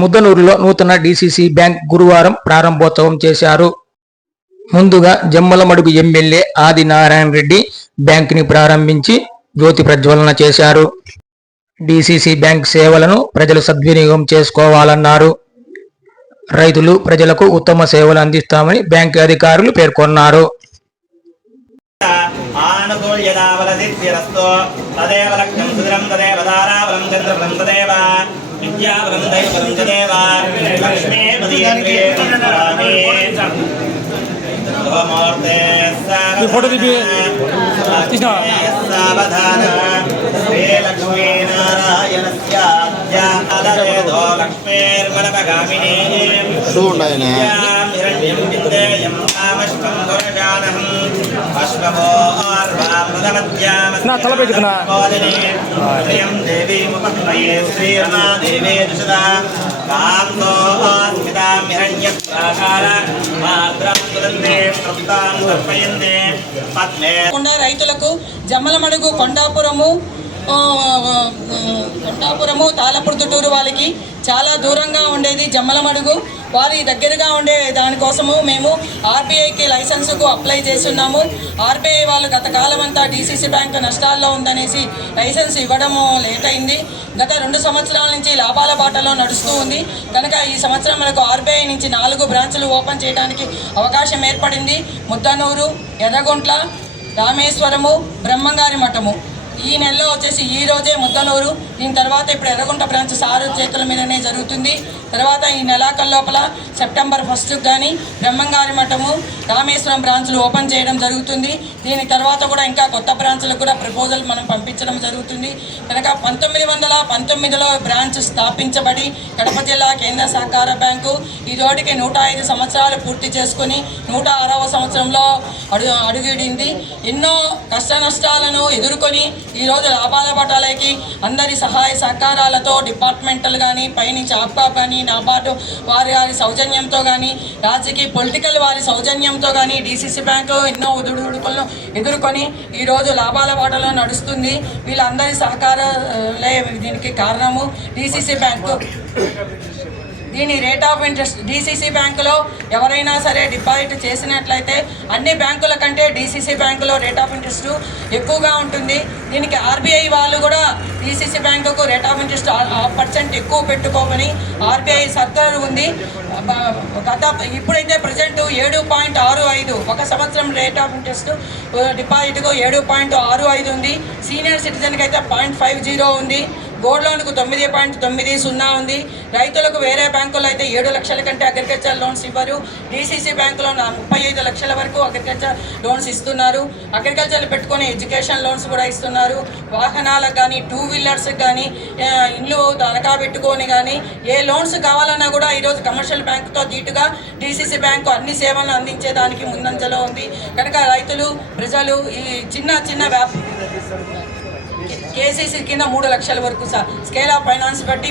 ముద్దనూరులో నూతన DCC bank గురువారం ప్రారంభోత్సవం చేశారు. ముందుగా జమ్మలమడుగు ఎమ్మెల్యే ఆదినారాయణ రెడ్డి బ్యాంకుని ప్రారంభించి జ్యోతి ప్రజ్వలన చేశారు. డీసీసీ బ్యాంక్ సేవలను ప్రజలు సద్వినియోగం చేసుకోవాలన్నారు. రైతులు ప్రజలకు ఉత్తమ సేవలు అందిస్తామని బ్యాంకు అధికారులు పేర్కొన్నారు. फोटो दीजिए सावधान श्री लक्ष्मी नारायण लक्ष्मीर्मणगामिनी हिरण्यं विद्येयं कामष्टं गुरजानहं अश्वमोर्वामृतमद्यामस्यं देवीमुपह्मये श्रीरमादेवे दुषदा कान्तो स्मितां हिरण्यप्राकार मात्रं सुदन्ते प्रप्तां सर्पयन्ते पद्मे రైతులకు జమ్మలమడుగు కొండాపురము తాళపుర్తుటూరు వాళ్ళకి చాలా దూరంగా ఉండేది. జమ్మలమడుగు వారి దగ్గరగా ఉండే దానికోసము మేము ఆర్బీఐకి లైసెన్సుకు అప్లై చేస్తున్నాము. ఆర్బీఐ వాళ్ళు గత కాలం అంతా డీసీసీ బ్యాంక్ నష్టాల్లో ఉందనేసి లైసెన్స్ ఇవ్వడము లేట్ అయింది. గత 2 సంవత్సరాల నుంచి లాభాల బాటలో నడుస్తూ ఉంది. కనుక ఈ సంవత్సరం మనకు ఆర్బీఐ నుంచి 4 బ్రాంచులు ఓపెన్ చేయడానికి అవకాశం ఏర్పడింది. ముద్దనూరు, ఎర్రగుంట్ల, రామేశ్వరము, బ్రహ్మంగారి మఠము. ఈ నెలలో వచ్చేసి ఈ రోజే ముద్దనూరు, దీని తర్వాత ఇప్పుడు ఎర్రగుంట బ్రాంచ్ సారు చేతుల మీదనే జరుగుతుంది. తర్వాత ఈ నెలాఖరు లోపల సెప్టెంబర్ 1 కానీ బ్రహ్మంగారి మఠము, రామేశ్వరం బ్రాంచ్లు ఓపెన్ చేయడం జరుగుతుంది. దీని తర్వాత కూడా ఇంకా కొత్త బ్రాంచ్లకు కూడా ప్రపోజల్ మనం పంపించడం జరుగుతుంది. కనుక 1919లో బ్రాంచ్ స్థాపించబడి కడప జిల్లా కేంద్ర సహకార బ్యాంకు ఈ రోజుకి 105 సంవత్సరాలు పూర్తి చేసుకుని 106వ సంవత్సరంలో అడుగిడింది. ఎన్నో కష్ట నష్టాలను ఎదుర్కొని ఈరోజు లాభాల పటాలకి అందరి సహాయ సహకారాలతో డిపార్ట్మెంటల్ కానీ, పైనుంచి ఆప్కా కానీ, నాబార్డు వారి సౌజన్యంతో కానీ, రాజకీయ పొలిటికల్ వారి సౌజన్యంతో కానీ డీసీసీ బ్యాంకు ఎన్నో ఒదుడుకులను ఎదుర్కొని ఈరోజు లాభాల బాటలో నడుస్తుంది. వీళ్ళందరి సహకారాలే దీనికి కారణము. డీసీసీ బ్యాంకు దీని రేట్ ఆఫ్ ఇంట్రెస్ట్ డీసీసీ బ్యాంకులో ఎవరైనా సరే డిపాజిట్ చేసినట్లయితే అన్ని బ్యాంకుల కంటే డీసీసీ బ్యాంకులో రేట్ ఆఫ్ ఇంట్రెస్ట్ ఎక్కువగా ఉంటుంది. దీనికి ఆర్బీఐ వాళ్ళు కూడా డీసీసీ బ్యాంకుకు రేట్ ఆఫ్ ఇంట్రెస్ట్ 1% ఎక్కువ పెట్టుకోమని ఆర్బీఐ సర్కులర్ ఉంది. ఇప్పుడైతే ప్రజెంట్ 7.65 ఒక సంవత్సరం రేట్ ఆఫ్ ఇంట్రెస్ట్ డిపాజిట్కు 7.65 ఉంది. సీనియర్ సిటిజన్కి అయితే 0.50 ఉంది. గోల్డ్ లోన్కు 9.90 ఉంది. రైతులకు వేరే బ్యాంకుల్లో అయితే 7 లక్షల కంటే అగ్రికల్చర్ లోన్స్ ఇవ్వరు. డీసీసీ బ్యాంకులో 35 లక్షల వరకు అగ్రికల్చర్ లోన్స్ ఇస్తున్నారు. అగ్రికల్చర్ పెట్టుకొని ఎడ్యుకేషన్ లోన్స్ కూడా ఇస్తున్నారు. వాహనాలకు కానీ, 2 వీలర్స్కి కానీ, ఇల్లు తనఖా పెట్టుకొని కానీ ఏ లోన్స్ కావాలన్నా కూడా ఈరోజు కమర్షియల్ బ్యాంకుతో ధీటుగా డీసీసీ బ్యాంకు అన్ని సేవలను అందించేదానికి ముందంజలో ఉంది. కనుక రైతులు, ప్రజలు ఈ చిన్న కేసీసీ కింద 3 లక్షల వరకు స్కేల్ ఆఫ్ ఫైనాన్స్ బట్టి